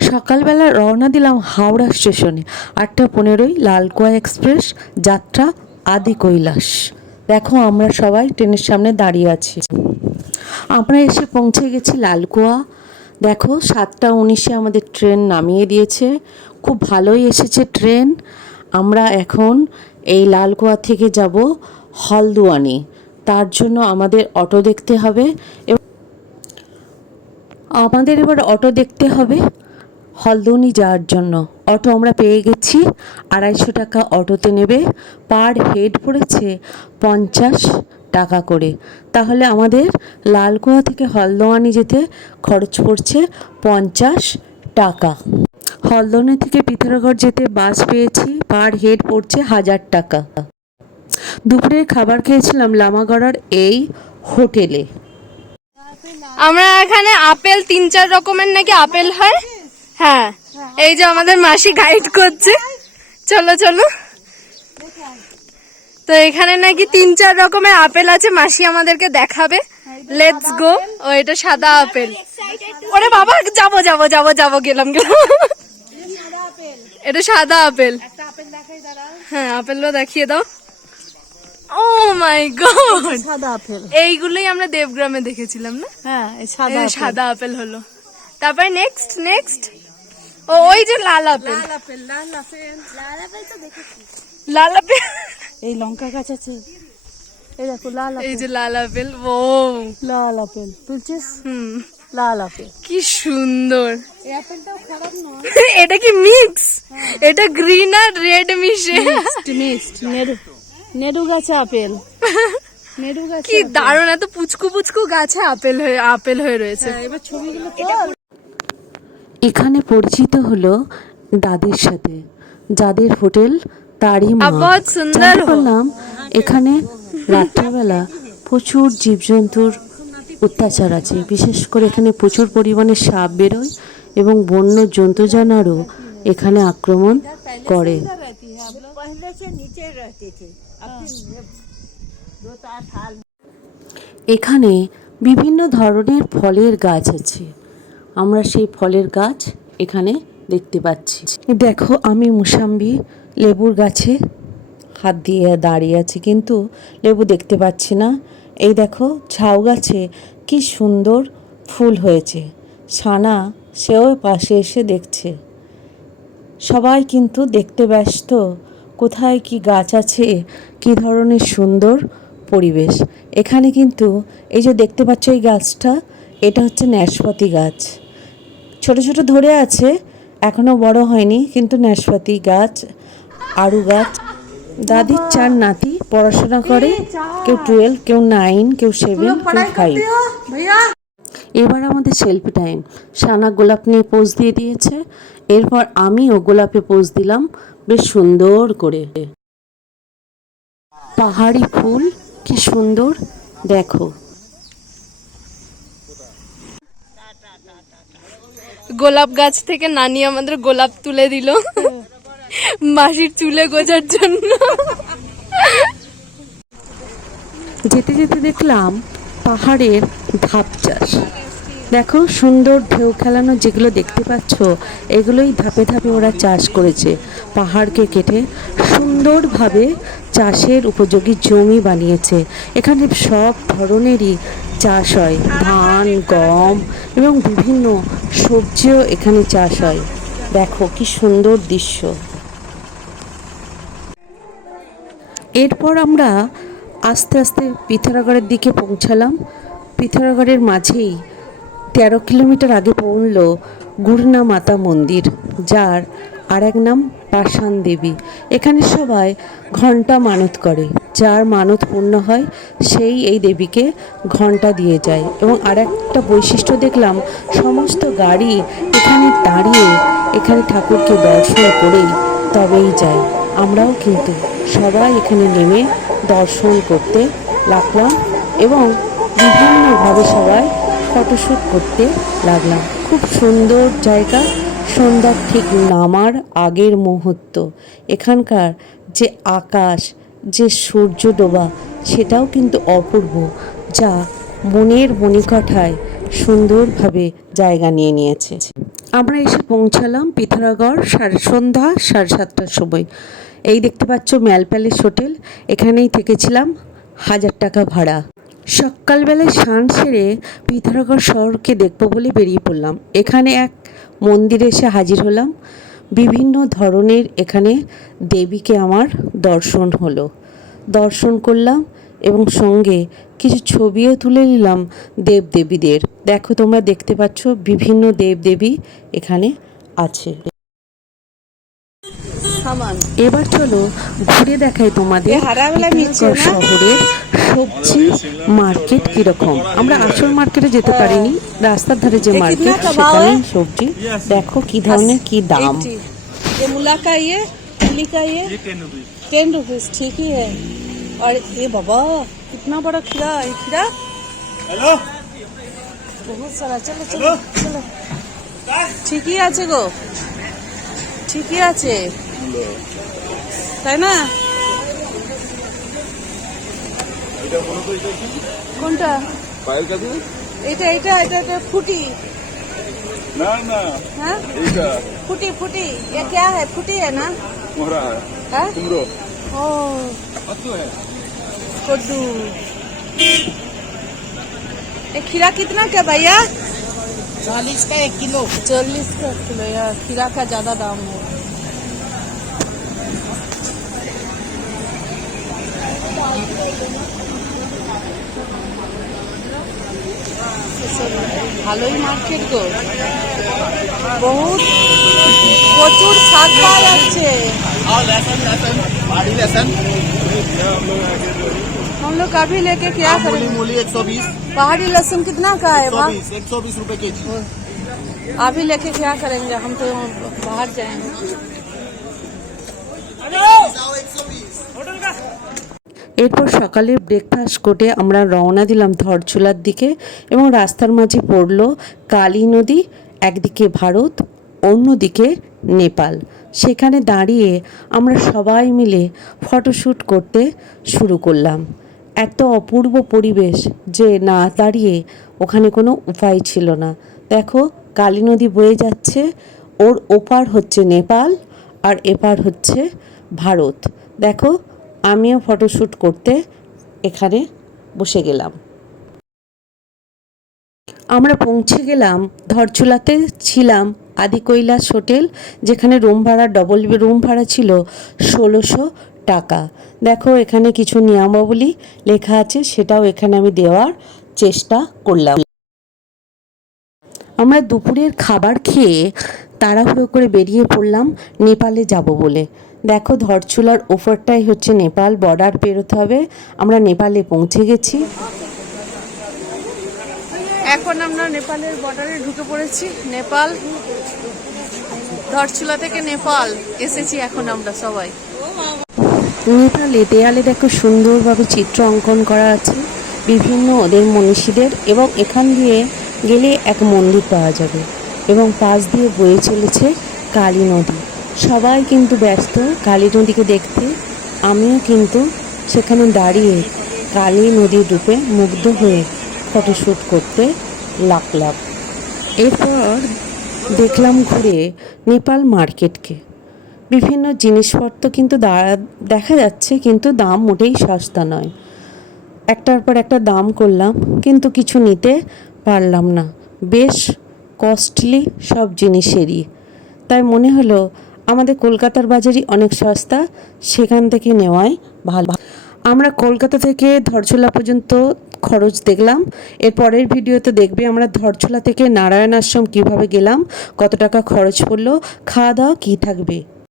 সকালবেলা রওনা দিলাম হাওড়া স্টেশনে, আটটা পনেরোই লালকুয়া এক্সপ্রেস, যাত্রা আদি কৈলাস। দেখো আমরা সবাই ট্রেনের সামনে দাঁড়িয়ে আছি। আমরা এসে পৌঁছে গেছি লালকুয়া। দেখো সাতটা উনিশে আমাদের ট্রেন নামিয়ে দিয়েছে। খুব ভালোই এসেছে ট্রেন। আমরা এখন এই লালকুয়া থেকে যাব হলদুয়ানি। তার জন্য আমাদের অটো দেখতে হবে। আমাদের এবার অটো দেখতে হবে। হলদুনি যাওয়ার জন্য। অটো আমরা পেয়ে গেছি। আড়াইশো টাকা অটোতে নেবে। পার হেড পড়েছে পঞ্চাশ টাকা করে। তাহলে আমাদের লালকুয়া থেকে হলদোয়ানি যেতে খরচ পড়ছে পঞ্চাশ টাকা। হলদোয়ানি থেকে পিথরাগড় যেতে বাস পেয়েছি। পার হেড পড়ছে হাজার টাকা। দুপুরের খাবার খেয়েছিলাম লামাগড়ার এই হোটেলে। আমরা এখানে আপেল তিন চার রকমের নাকি আপেল হয়। হ্যাঁ এই যে আমাদের মাসি গাইড করছে। চলো চলো। তো এখানে নাকি তিন চার রকমের আপেল আছে মাসি আমাদেরকে দেখাবে। লেটস গো ও এটা সাদা আপেল। ওরে বাবা যাব যাব যাব যাব গেলাম গেলাম। এটা সাদা আপেল। হ্যাঁ আপেলও দেখিয়ে দাও। Oh my God. সাদা আপেল। এইগুলোই আমরা দেবগ্রামে দেখেছিলাম না? হ্যাঁ সাদা সাদা আপেল হলো। তারপরে নেক্সট নেক্সট ও ওই যে লাল আপেল লাল আপেল এই লঙ্কা গাছ আছে। এই দেখো লাল এই যে লাল আপেল ও। লাল আপেল তুলছিস? হুম। লাল আপেল কি সুন্দর। এই আপেলটাও খারাপ নয়। এটা কি মিক্স? এটা গ্রিন আর রেড মিশে। Mixed mixed. নেড়ু নেড়ু গাছে আপেল। নেড়ু গাছে কি দারুণ এত পুচকু পুচকু গাছে আপেল হয়ে আপেল হয়ে রয়েছে। হ্যাঁ, এবার ছবিগুলো এখানে পরিচিত হলো দাদির সাথে। যাদের হোটেল তারই বললাম এখানে রাত্রিবেলা প্রচুর জীবজন্তুর অত্যাচার আছে। বিশেষ করে এখানে প্রচুর পরিমাণে সাপ বেরোয় এবং বন্য জন্তু জানারও এখানে আক্রমণ করে। এখানে বিভিন্ন ধরনের ফলের গাছ আছে। আমরা সেই ফলের গাছ এখানে দেখতে পাচ্ছি। দেখো, আমি মুসাম্বি লেবুর গাছে হাত দিয়ে দাঁড়িয়ে আছি, কিন্তু লেবু দেখতে পাচ্ছি না। এই দেখো ঝাউ গাছে কি সুন্দর ফুল হয়েছে। ছানা সেও পাশে এসে দেখছে। সবাই কিন্তু দেখতে ব্যস্ত, কোথায় কি গাছ আছে, কি ধরনের সুন্দর পরিবেশ। এখানে কিন্তু এই যে দেখতে পাচ্ছ এই গাছটা, এটা হচ্ছে ন্যাশপাতি গাছ। ছোট ছোট ধরে আছে এখনও বড় হয়নি কিন্তু ন্যাশপাতি গাছ আরু গাছ দাদির চার নাতি পড়াশোনা করে কেউ টুয়েলভ কেউ নাইন কেউ সেভেন কেউ ফাইভ এবার আমাদের সেলফি টাইম সানা গোলাপ নিয়ে পোজ দিয়ে দিয়েছে। এরপর আমিও গোলাপে পোজ দিলাম বেশ সুন্দর করে। পাহাড়ি ফুল কি সুন্দর দেখো। গোলাপ গাছ থেকে নানি আমাদের গোলাপ তুলে দিল। মাসির চুলে গোজার জন্য। যেতে যেতে দেখলাম পাহাড়ের ধাপ চাষ। দেখো সুন্দর ঢেউ খেলানো যেগুলো দেখতে পাচ্ছ, এগুলোই ধাপে ধাপে ওরা চাষ করেছে। পাহাড়কে কেটে সুন্দরভাবে চাষের উপযোগী জমি বানিয়েছে। এখানে সব ধরনেরই চাষ হয়। ধান, গম এবং বিভিন্ন সবজিও এখানে চাষ হয়। দেখো কি সুন্দর দৃশ্য। এরপর আমরা আস্তে আস্তে পিথরাগড়ের দিকে পৌঁছালাম। পিথরাগড়ের মাঝেই তেরো কিলোমিটার আগে পৌঁছল গুরনা মাতা মন্দির, যার আর এক নাম পাষাণ দেবী। এখানে সবাই ঘণ্টা মানত করে। যার মানত পূর্ণ হয়, সেই এই দেবীকে ঘণ্টা দিয়ে যায়। এবং আর একটা বৈশিষ্ট্য দেখলাম, সমস্ত গাড়ি এখানে দাঁড়িয়ে এখানে ঠাকুরকে দর্শন করেই তবেই যায়। আমরাও কিন্তু সবাই এখানে নেমে দর্শন করতে লাগলাম এবং বিভিন্নভাবে সবাই ফটোশ্যুট করতে লাগলাম। খুব সুন্দর জায়গা সন্ধ্যার ঠিক নামার আগের মুহূর্ত। এখানকার যে আকাশ, যে সূর্য ডোবা, সেটাও কিন্তু অপূর্ব, যা মনের মণিকঠায় সুন্দরভাবে জায়গা নিয়ে নিয়েছে। আমরা এসে পৌঁছালাম পিথরাগড় সাড়ে সন্ধ্যা, সাড়ে সাতটার সময়। এই দেখতে পাচ্ছ ম্যাল প্যালেস হোটেল, এখানেই থেকেছিলাম হাজার টাকা ভাড়া। সকালবেলায় স্নান সেরে পিথরাগড় শহরকে দেখব বলে বেরিয়ে পড়লাম। এখানে এক মন্দিরে এসে হাজির হলাম। বিভিন্ন ধরনের এখানে দেবীকে আমার দর্শন হলো। দর্শন করলাম এবং সঙ্গে কিছু ছবিও তুলে নিলাম দেবদেবীদের। দেখো তোমরা দেখতে পাচ্ছ বিভিন্ন দেবদেবী এখানে আছে। এবার চলো ঘুরে দেখাই তোমাদের এ হারাবেলা নিচ্ছে পিথলগড় না? শহরের সবজি মার্কেট কিরকম আমরা আসল মার্কেটে যেতে পারিনি রাস্তার ধারে যে এ মার্কেট কিতনা का भाव है? সেখানেই সবজি দেখো কি ধরনের কি দাম एट्टी ये मुला का ये मूली का ये टेन रुपीज ठीक ही है और ये बाबा कितना बड़ा खीरा है खीरा हेलो बहुत सारा चलो चलो चलो ঠিকই আছে গো ঠিকই আছে তাই না কোনটা পায়েল কাজু এটা এটা এটা এটা ফুটি না না হ্যাঁ এইটা ফুটি ফুটি ये क्या है फूटी है ना মোহরা हाँ? কুমড়ো ओ কত হ্যাঁ कद्दू ये खीरा कितना का भैया चालीस का एक किलो चालीस का किलो यार खीरा का ज्यादा दाम है ভালোই মার্কেট গো বহুত প্রচুর শাক পাওয়া যাচ্ছে और लहसुन लहसुन पहाड़ी लहसुन हम लोग अभी लेके क्या मूली करेंगे मूली एक सौ बीस पहाड़ी लहसुन कितना का है सौ भाव बीस एक सौ बीस रूपए के जी अभी लेके क्या करेंगे हम तो बाहर जाएंगे এরপর সকালে ব্রেকফাস্ট করে আমরা রওনা দিলাম ধরচুলার দিকে এবং রাস্তার মাঝে পড়ল কালী নদী, একদিকে ভারত, অন্যদিকে নেপাল। সেখানে দাঁড়িয়ে আমরা সবাই মিলে ফটোশ্যুট করতে শুরু করলাম। এত অপূর্ব পরিবেশ যে না দাঁড়িয়ে ওখানে কোনো উপায় ছিল না। দেখো, কালী নদী বয়ে যাচ্ছে, ওর ওপার হচ্ছে নেপাল আর এপার হচ্ছে ভারত। দেখো আমিও ফটোশ্যুট করতে এখানে বসে গেলাম। আমরা পৌঁছে গেলাম ধরচুলাতে ছিলাম আদি কৈলাস হোটেল, যেখানে রুম ভাড়া ডবল রুম ভাড়া ছিল ষোলোশো টাকা। দেখো, এখানে কিছু নিয়মাবলী লেখা আছে, সেটাও এখানে আমি দেওয়ার চেষ্টা করলাম। আমরা দুপুরের খাবার খেয়ে তাড়াহুড়ো করে বেরিয়ে পড়লাম নেপালে যাব বলে। দেখো ধরচুলার ওপরটাই হচ্ছে নেপাল বর্ডার পেরোতে হবে। আমরা নেপালে পৌঁছে গেছি। এখন আমরা নেপালের বর্ডারে ঢুকে পড়েছি। নেপাল ধরচুলা থেকে নেপাল এসেছি এখন আমরা সবাই। নেপালে দেয়ালে দেখো সুন্দরভাবে চিত্র অঙ্কন করা আছে। বিভিন্ন ওদের মনীষীদের এবং এখান দিয়ে গেলে এক মন্দির পাওয়া যাবে। এবং পাশ দিয়ে বয়ে চলেছে কালী নদী। সবাই কিন্তু ব্যস্ত কালী নদীকে দেখতে। আমিও কিন্তু সেখানে দাঁড়িয়ে কালী নদীর রূপে মুগ্ধ হয়ে ফটোশ্যুট করতে লাগলাম এরপর দেখলাম ঘুরে নেপাল মার্কেটকে। বিভিন্ন জিনিসপত্র কিন্তু দেখা যাচ্ছে কিন্তু দাম মোটেই সস্তা নয়। একটার পর একটা দাম করলাম কিন্তু কিছু নিতে পারলাম না। বেশ কস্টলি সব জিনিসেরই। তাই মনে হলো আমাদের কলকাতার বাজারই অনেক সস্তা, সেখান থেকে নেওয়াই ভালো। আমরা কলকাতা থেকে ধরছোলা পর্যন্ত খরচ দেখলাম। এর পরের ভিডিওতে দেখবে আমরা ধরছোলা থেকে নারায়ণ আশ্রম কীভাবে গেলাম, কত টাকা খরচ পড়ল, খাওয়া দাওয়া কী থাকবে।